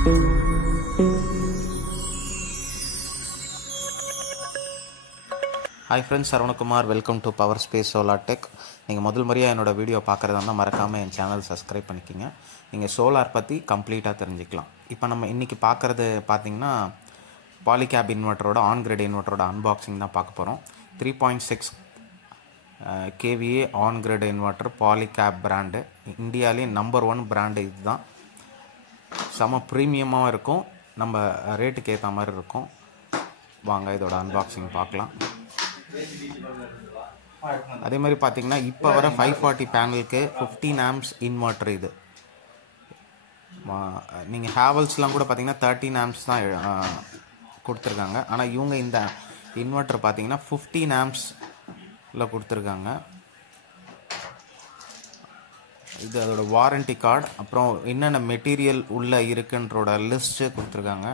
Hi friends, saravanakumar. Welcome to Power Space Solar Tech. நீங்கள் முதல் முறையாக என்னோடய வீடியோ பார்க்குறதா இருந்தால் மறக்காமல் என் சேனல் சப்ஸ்கிரைப் பண்ணிக்கிங்க. நீங்கள் சோலார் பற்றி கம்ப்ளீட்டாக தெரிஞ்சுக்கலாம். இப்போ நம்ம இன்றைக்கி பார்க்குறது பார்த்திங்கன்னா polycab இன்வெர்ட்டரோட ஆன்கிரிட் இன்வெர்ட்டரோட அன்பாக்சிங் தான் பார்க்க போகிறோம். 3.6 kVA on-grid inverter polycab brand. இந்தியாவிலே நம்பர் 1 பிராண்டு இது தான். செம ப்ரீமியமாக இருக்கும், நம்ம ரேட்டுக்கு ஏற்ற மாதிரி இருக்கும். வாங்க இதோட அன்பாக்சிங் பார்க்கலாம். அதே மாதிரி பார்த்தீங்கன்னா இப்போ வர 540 பேனலுக்கு 15 amps இன்வெர்ட்டர் இது. நீங்கள் ஹேவல்ஸ்லாம் கூட பார்த்தீங்கன்னா 13 amps தான் கொடுத்துருக்காங்க. ஆனால் இவங்க இந்த இன்வெர்ட்டர் பார்த்தீங்கன்னா 15 ampsல கொடுத்துருக்காங்க. இது அதோட வாரண்டி கார்டு, அப்புறம் என்னென்ன மெட்டீரியல் உள்ளே இருக்குன்றோட லிஸ்ட்டு கொடுத்துருக்காங்க.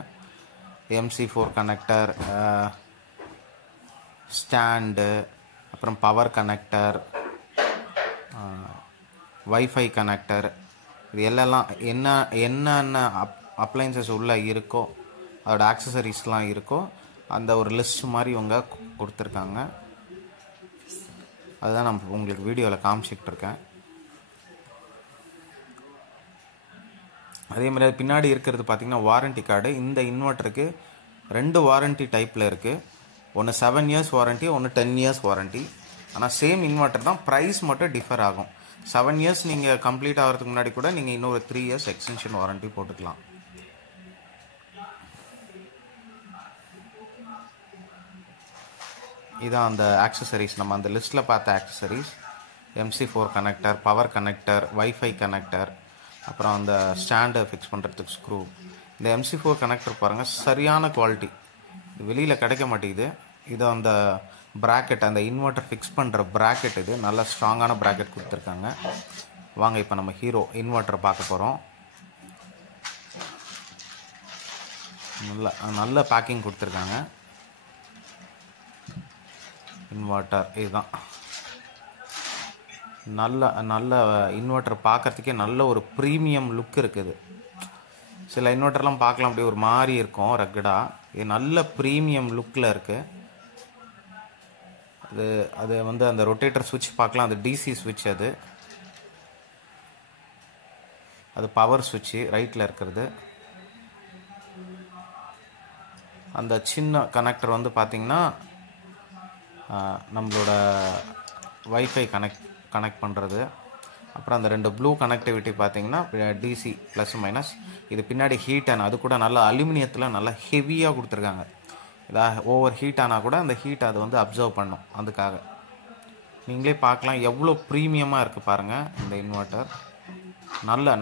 MC4 கனெக்டர், ஸ்டாண்டு, அப்புறம் பவர் கனெக்டர், வைஃபை கனெக்டர், இது எல்லாம் என்னென்ன அப்ளைன்சஸ் உள்ளே இருக்கோ, அதோட ஆக்சசரிஸ்லாம் இருக்கோ, அந்த ஒரு லிஸ்ட் மாதிரி இவங்க கொடுத்துருக்காங்க. அதுதான் நான் உங்களுக்கு வீடியோவில் காமிச்சிக்கிட்டு இருக்கேன். அதே மாதிரி பின்னாடி இருக்கிறது பார்த்திங்கன்னா வாரண்டி கார்டு. இந்த இன்வெர்ட்டருக்கு 2 வாரண்டி டைப்பில் இருக்குது. ஒன்று 7 years வாரண்டி, ஒன்று 10 years வாரண்டி. ஆனால் சேம் இன்வெர்ட்டர் தான், ப்ரைஸ் மட்டும் டிஃபர் ஆகும். 7 years நீங்கள் கம்ப்ளீட் ஆகிறதுக்கு முன்னாடி கூட நீங்கள் இன்னொரு 3 years எக்ஸ்டென்ஷன் வாரண்டி போட்டுக்கலாம். இதான் அந்த ஆக்சசரிஸ், நம்ம அந்த லிஸ்ட்டில் பார்த்த accessories. MC4 connector, power connector, wifi connector, அப்புறம் அந்த ஸ்டாண்டை ஃபிக்ஸ் பண்ணுறதுக்கு ஸ்க்ரூ. இந்த MC4 கனெக்டர் பாருங்கள், சரியான குவாலிட்டி, வெளியில் கிடைக்க மாட்டேங்குது. இது அந்த ப்ராக்கெட், அந்த இன்வெர்ட்டர் ஃபிக்ஸ் பண்ணுற ப்ராக்கெட், இது நல்ல ஸ்ட்ராங்கான ப்ராக்கெட் கொடுத்துருக்காங்க. வாங்க இப்போ நம்ம ஹீரோ இன்வெர்ட்டர் பார்க்க போகிறோம். நல்ல பேக்கிங் கொடுத்துருக்காங்க. இன்வெர்ட்டர் இதுதான், நல்ல இன்வெர்ட்டர் பார்க்குறதுக்கே நல்ல ஒரு ப்ரீமியம் லுக் இருக்குது. சில இன்வெர்ட்டர்லாம் பார்க்கலாம் அப்படியே ஒரு மாதிரி இருக்கும் ரக்கடாக. இது நல்ல ப்ரீமியம் லுக்கில் இருக்குது. அது வந்து அந்த ரொட்டேட்டர் சுவிட்ச் பார்க்கலாம், அது DC சுவிட்ச், அது பவர் சுவிட்சு ரைட்டில் இருக்கிறது. அந்த சின்ன கனெக்டர் வந்து பார்த்திங்கன்னா நம்மளோட வைஃபை கனெக்ட் பண்ணுறது. அப்புறம் அந்த 2 ப்ளூ கனெக்டிவிட்டி பார்த்திங்கன்னா DC ப்ளஸ் மைனஸ். இது பின்னாடி ஹீட் ஆன், அது கூட நல்லா அலுமினியத்தில் நல்லா ஹெவியாக கொடுத்துருக்காங்க. இதாக ஓவர் ஹீட் ஆனால் கூட அந்த ஹீட் அது வந்து அப்சர்வ் பண்ணும். அதுக்காக நீங்களே பார்க்கலாம் எவ்வளோ ப்ரீமியமாக இருக்குது பாருங்கள் இந்த இன்வெர்ட்டர்.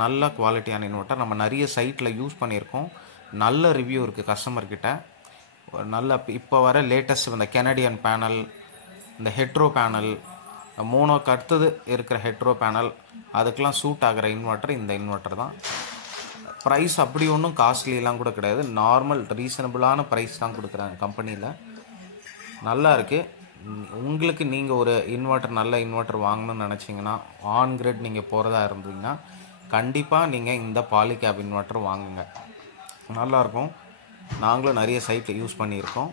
நல்ல குவாலிட்டியான இன்வெர்ட்டர். நம்ம நிறைய சைட்டில் யூஸ் பண்ணியிருக்கோம், நல்ல ரிவ்யூ இருக்குது கஸ்டமர்கிட்ட. நல்ல இப்போ வர லேட்டஸ்ட் இந்த கெனடியன் பேனல், இந்த ஹெட்ரோ பேனல், மோனோக்கு அடுத்தது இருக்கிற ஹெட்ரோ பேனல், அதுக்கெலாம் சூட் ஆகிற இன்வெர்ட்டர் இந்த இன்வெர்ட்டர் தான். ப்ரைஸ் அப்படி ஒன்றும் காஸ்ட்லிலாம் கூட கிடையாது, நார்மல் ரீசனபிளான ப்ரைஸ் தான் கொடுக்குறாங்க கம்பெனியில். நல்லா இருக்குது. உங்களுக்கு நீங்கள் ஒரு இன்வெர்ட்டர், நல்ல இன்வெர்ட்டர் வாங்கணும்னு நினச்சிங்கன்னா, ஆன்கிரிட் நீங்கள் போகிறதா இருந்தீங்கன்னா கண்டிப்பாக நீங்கள் இந்த polycab இன்வெர்ட்டர் வாங்குங்க, நல்லாயிருக்கும். நாங்களும் நிறைய சைட்டில் யூஸ் பண்ணியிருக்கோம்.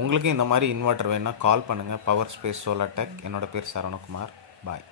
உங்களுக்கு இந்த மாதிரி இன்வெர்ட்டர் வேணுன்னா கால் பண்ணுங்கள். Power space solar tech. என்னோடய பேர் சரவணகுமார். பாய்.